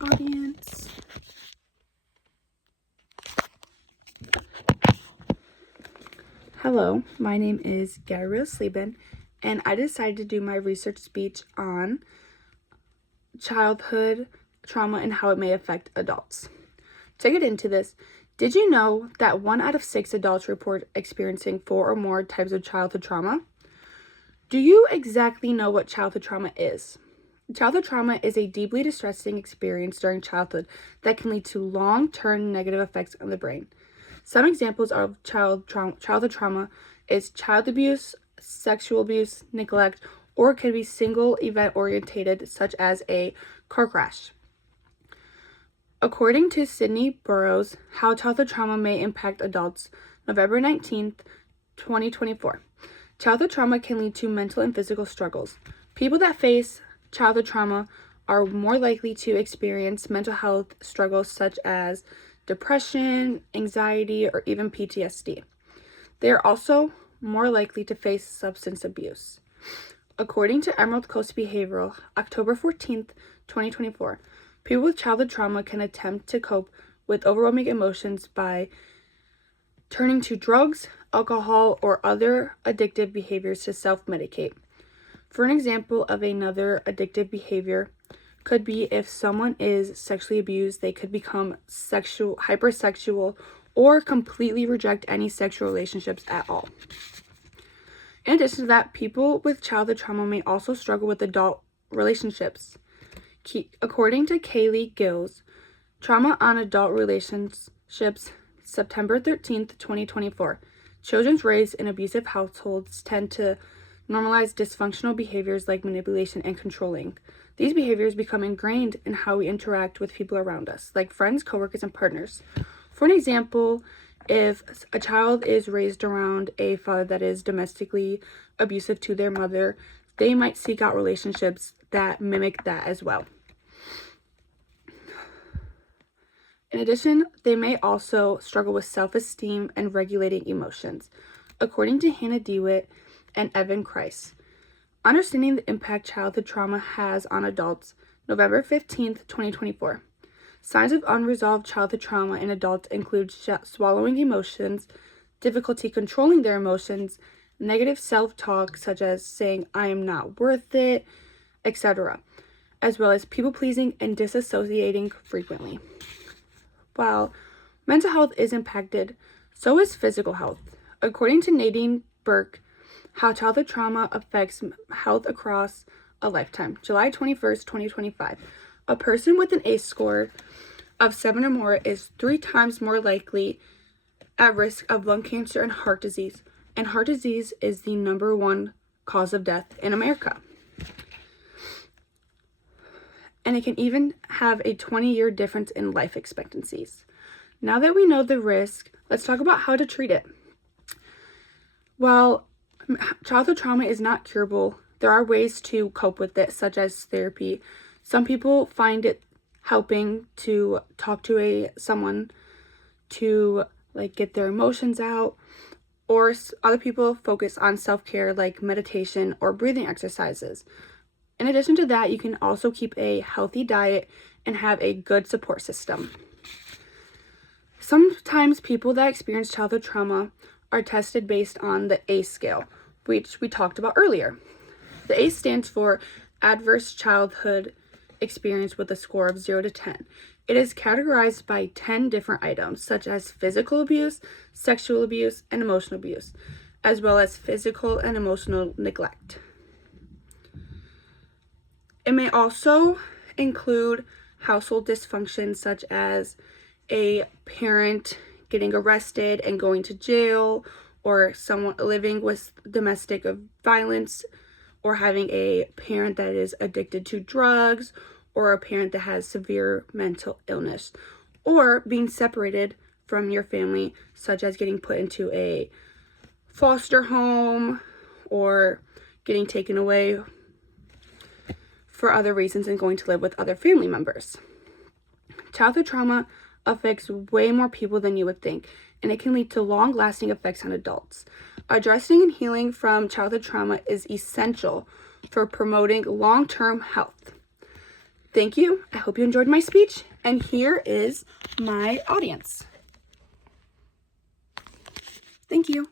audience. Hello, my name is Gabrielle Sleben, and I decided to do my research speech on childhood trauma and how it may affect adults. To get into this, did you know that 1 out of 6 adults report experiencing 4 or more types of childhood trauma? Do you exactly know what childhood trauma is? Childhood trauma is a deeply distressing experience during childhood that can lead to long-term negative effects on the brain. Some examples of childhood trauma is child abuse, sexual abuse, neglect, or it can be single event orientated, such as a car crash. According to Sydney Burrows, How Childhood Trauma May Impact Adults, November 19th, 2024. Childhood trauma can lead to mental and physical struggles. People that face childhood trauma are more likely to experience mental health struggles such as depression, anxiety, or even PTSD. They are also more likely to face substance abuse. According to Emerald Coast Behavioral, October 14th, 2024, people with childhood trauma can attempt to cope with overwhelming emotions by turning to drugs, alcohol, or other addictive behaviors to self-medicate. For an example of another addictive behavior could be if someone is sexually abused, they could become hypersexual, or completely reject any sexual relationships at all. In addition to that, people with childhood trauma may also struggle with adult relationships. According to Kaylee Gills, Trauma on Adult Relationships, September 13th, 2024, children raised in abusive households tend to normalize dysfunctional behaviors like manipulation and controlling. These behaviors become ingrained in how we interact with people around us, like friends, coworkers, and partners. For an example, if a child is raised around a father that is domestically abusive to their mother, they might seek out relationships that mimic that as well. In addition, they may also struggle with self-esteem and regulating emotions. According to Hannah DeWitt and Evan Kreis, Understanding the Impact Childhood Trauma Has on Adults, November 15th, 2024. Signs of unresolved childhood trauma in adults include swallowing emotions, difficulty controlling their emotions, negative self-talk such as saying, "I am not worth it," etc., as well as people-pleasing and disassociating frequently. While mental health is impacted, so is physical health. According to Nadine Burke, How Childhood Trauma Affects Health Across a Lifetime, July 21st, 2025. A person with an ACE score of 7 or more is 3 times more likely at risk of lung cancer and heart disease. And heart disease is the #1 cause of death in America. And it can even have a 20-year difference in life expectancies. Now that we know the risk, let's talk about how to treat it. While childhood trauma is not curable, there are ways to cope with it, such as therapy. Some people find it helping to talk to someone to get their emotions out, or other people focus on self-care like meditation or breathing exercises. In addition to that, you can also keep a healthy diet and have a good support system. Sometimes people that experience childhood trauma are tested based on the ACE scale, which we talked about earlier. The ACE stands for Adverse Childhood Experience with a score of 0 to 10. It is categorized by 10 different items, such as physical abuse, sexual abuse, and emotional abuse, as well as physical and emotional neglect. It may also include household dysfunction, such as a parent getting arrested and going to jail, or someone living with domestic violence, or having a parent that is addicted to drugs, or a parent that has severe mental illness, or being separated from your family, such as getting put into a foster home or getting taken away for other reasons and going to live with other family members. Childhood trauma affects way more people than you would think, and it can lead to long-lasting effects on adults. Addressing and healing from childhood trauma is essential for promoting long-term health. Thank you. I hope you enjoyed my speech. And here is my audience. Thank you.